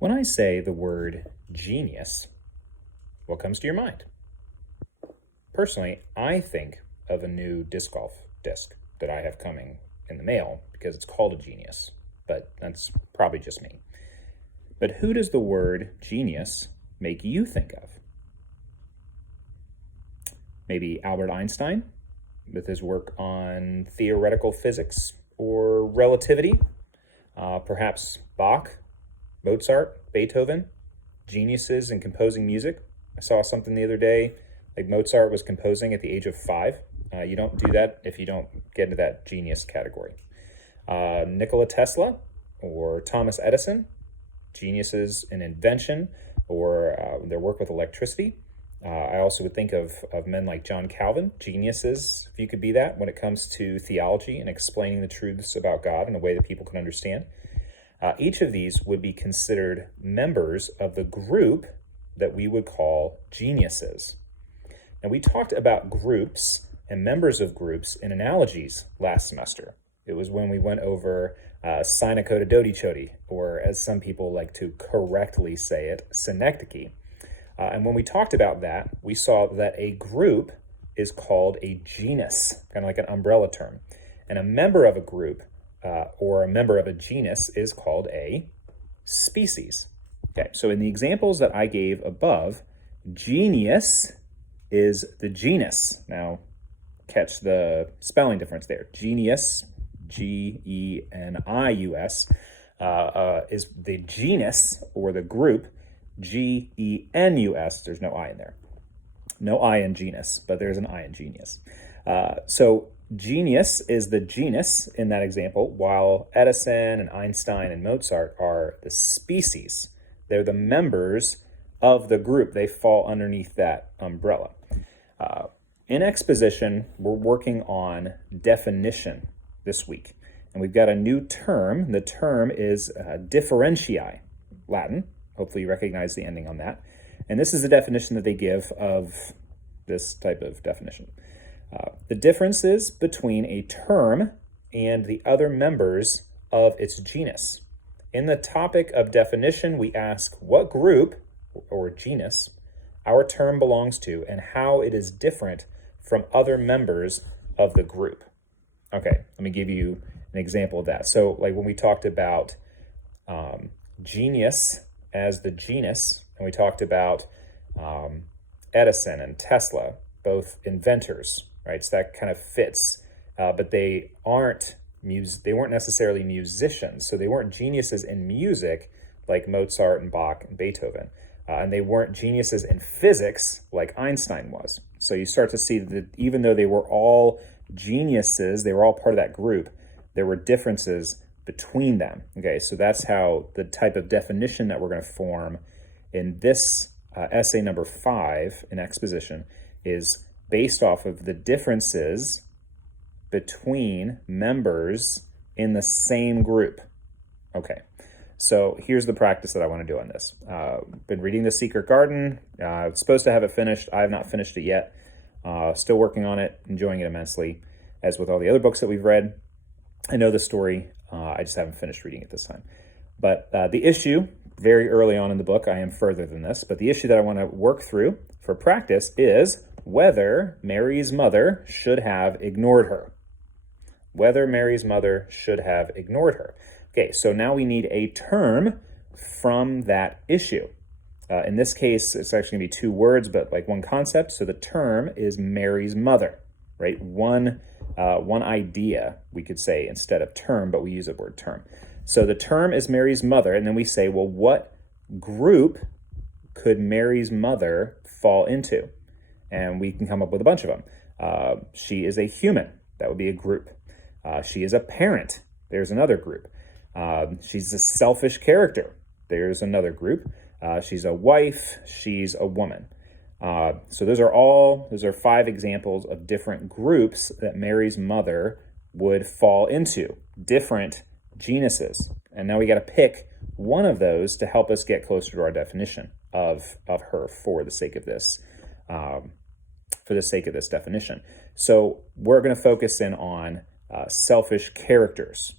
When I say the word genius, what comes to your mind? Personally, I think of a new disc golf disc that I have coming in the mail because it's called a Genius, but that's probably just me. But who does the word genius make you think of? Maybe Albert Einstein with his work on theoretical physics or relativity. Perhaps Bach, Mozart, Beethoven, geniuses in composing music. I saw something the other day, like Mozart was composing at the age of 5. You don't do that if you don't get into that genius category. Nikola Tesla or Thomas Edison, geniuses in invention or their work with electricity. I also would think of men like John Calvin, geniuses, if you could be that, when it comes to theology and explaining the truths about God in a way that people can understand. Each of these would be considered members of the group that we would call geniuses. And we talked about groups and members of groups in analogies last semester. It was when we went over sine coda dodi chodi, or as some people like to correctly say it, synecdoche. And when we talked about that, we saw that a group is called a genus, kind of like an umbrella term. And a member of a group or a member of a genus is called a species. Okay, so in the examples that I gave above, genius is the genus. Now, catch the spelling difference there. Genius, G-E-N-I-U-S, is the genus or the group, G-E-N-U-S. There's no I in there. No I in genus, but there's an I in genius. So genius is the genus in that example, while Edison and Einstein and Mozart are the species. They're the members of the group. They fall underneath that umbrella. In Exposition, we're working on definition this week. And we've got a new term. The term is differentiae, Latin. Hopefully you recognize the ending on that. And this is the definition that they give of this type of definition. The differences between a term and the other members of its genus. In the topic of definition, we ask what group or genus our term belongs to and how it is different from other members of the group. Okay, let me give you an example of that. So like when we talked about genius as the genus, and we talked about Edison and Tesla, both inventors, right? So that kind of fits, but they weren't necessarily musicians, so they weren't geniuses in music like Mozart and Bach and Beethoven, and they weren't geniuses in physics like Einstein was. So you start to see that even though they were all geniuses, they were all part of that group, there were differences between them. Okay, so that's how the type of definition that we're going to form in this essay number 5 in Exposition is based off of the differences between members in the same group. Okay, so here's the practice that I want to do on this. Been reading The Secret Garden. I was supposed to have it finished. I have not finished it yet. Still working on it, enjoying it immensely. As with all the other books that we've read, I know the story. I just haven't finished reading it this time. But the issue, very early on in the book, I am further than this, but the issue that I want to work through for practice is whether Mary's mother should have ignored her. Whether Mary's mother should have ignored her. Okay, so now we need a term from that issue. In this case, it's actually going to be 2 words, but like one concept. So the term is Mary's mother, right? One idea, we could say, instead of term, but we use the word term. So the term is Mary's mother, and then we say, well, what group could Mary's mother fall into? And we can come up with a bunch of them. She is a human. That would be a group. She is a parent. There's another group. She's a selfish character. There's another group. She's a wife. She's a woman. So those are 5 examples of different groups that Mary's mother would fall into, different genuses. And now we got to pick one of those to help us get closer to our definition of her for the sake of this definition. So we're going to focus in on selfish characters.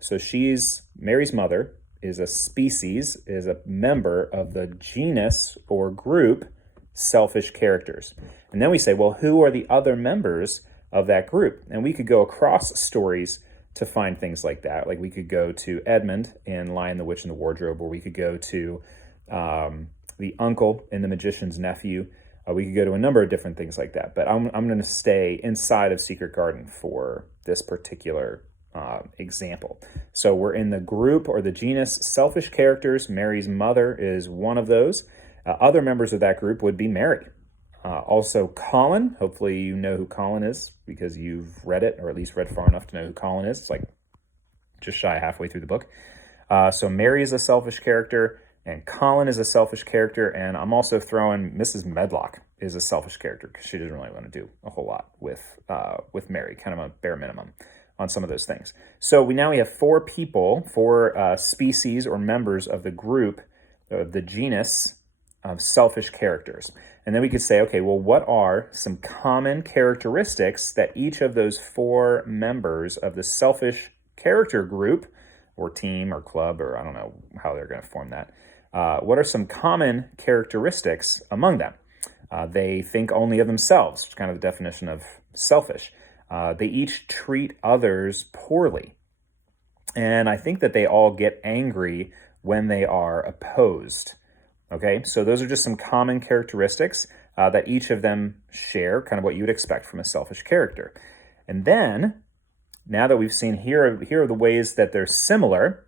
So she's Mary's mother is a species, is a member of the genus or group selfish characters. And then we say, well, who are the other members of that group? And we could go across stories to find things like that. Like we could go to Edmund in Lion, the Witch, and the Wardrobe, or we could go to the uncle in The Magician's Nephew. We could go to a number of different things like that. But I'm going to stay inside of Secret Garden for this particular example. So we're in the group or the genus selfish characters. Mary's mother is one of those. Other members of that group would be Mary. Also Colin. Hopefully you know who Colin is because you've read it, or at least read far enough to know who Colin is. It's like just shy halfway through the book. So Mary is a selfish character, and Colin is a selfish character, and I'm also throwing Mrs. Medlock is a selfish character because she doesn't really want to do a whole lot with Mary, kind of a bare minimum on some of those things. So we have four people, four species or members of the group, of the genus of selfish characters. And then we could say, okay, well, what are some common characteristics that each of those four members of the selfish character group or team or club, or I don't know how they're going to form that. What are some common characteristics among them? They think only of themselves, which is kind of the definition of selfish. They each treat others poorly. And I think that they all get angry when they are opposed. Okay, so those are just some common characteristics that each of them share, kind of what you would expect from a selfish character. And then, now that we've seen here are the ways that they're similar,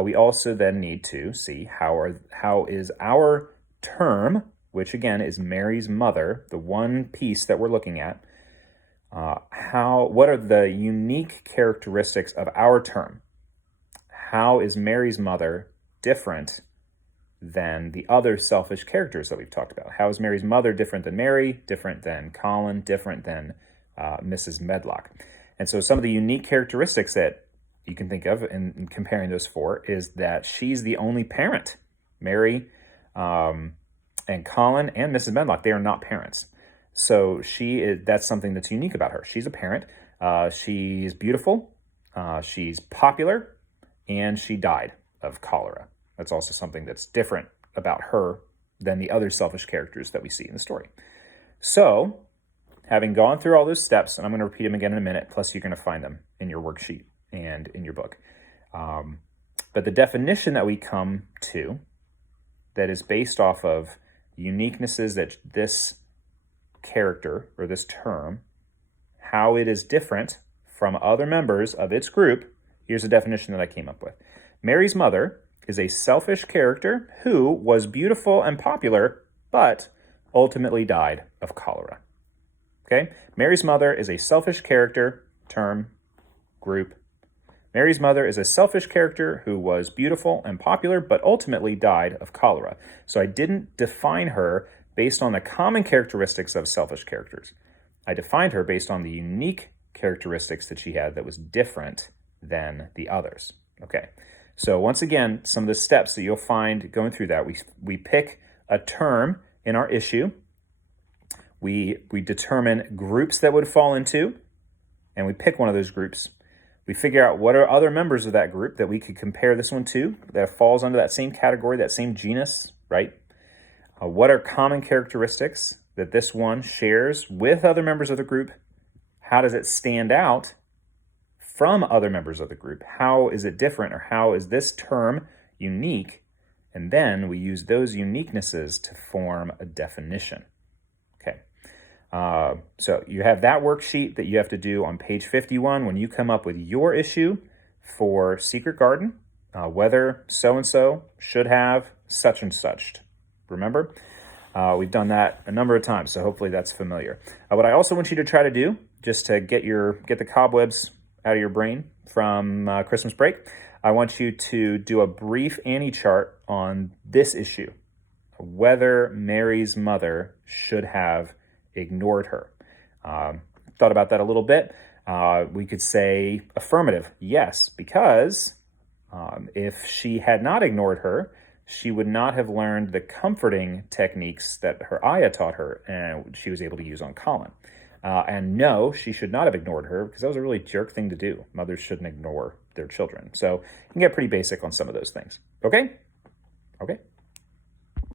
we also then need to see how is our term, which again is Mary's mother, the one piece that we're looking at, what are the unique characteristics of our term? How is Mary's mother different than the other selfish characters that we've talked about? How is Mary's mother different than Mary, different than Colin, different than Mrs. Medlock? And so some of the unique characteristics that you can think of in comparing those four is that she's the only parent. Mary and Colin and Mrs. Medlock, they are not parents. So that's something that's unique about her. She's a parent. She's beautiful. She's popular. And she died of cholera. That's also something that's different about her than the other selfish characters that we see in the story. So, having gone through all those steps, and I'm going to repeat them again in a minute, plus you're going to find them in your worksheet and in your book. But the definition that we come to that is based off of uniquenesses that this character or this term, how it is different from other members of its group, here's a definition that I came up with. Mary's mother is a selfish character who was beautiful and popular, but ultimately died of cholera. Okay? Mary's mother is a selfish character, term, group. Mary's mother is a selfish character who was beautiful and popular, but ultimately died of cholera. So I didn't define her based on the common characteristics of selfish characters. I defined her based on the unique characteristics that she had that was different than the others. Okay. So once again, some of the steps that you'll find going through that, we pick a term in our issue. We determine groups that would fall into, and we pick one of those groups. We figure out what are other members of that group that we could compare this one to that falls under that same category, that same genus, right? What are common characteristics that this one shares with other members of the group? How does it stand out from other members of the group? How is it different, or how is this term unique? And then we use those uniquenesses to form a definition. Okay. So you have that worksheet that you have to do on page 51 when you come up with your issue for Secret Garden, whether so-and-so should have such and such. Remember? We've done that a number of times, so hopefully that's familiar. What I also want you to try to do, just to get the cobwebs out of your brain from Christmas break, I want you to do a brief Annie chart on this issue, whether Mary's mother should have ignored her. Thought about that a little bit. We could say affirmative, yes, because if she had not ignored her, she would not have learned the comforting techniques that her ayah taught her and she was able to use on Colin. And no, she should not have ignored her because that was a really jerk thing to do. Mothers shouldn't ignore their children. So you can get pretty basic on some of those things. Okay? Okay.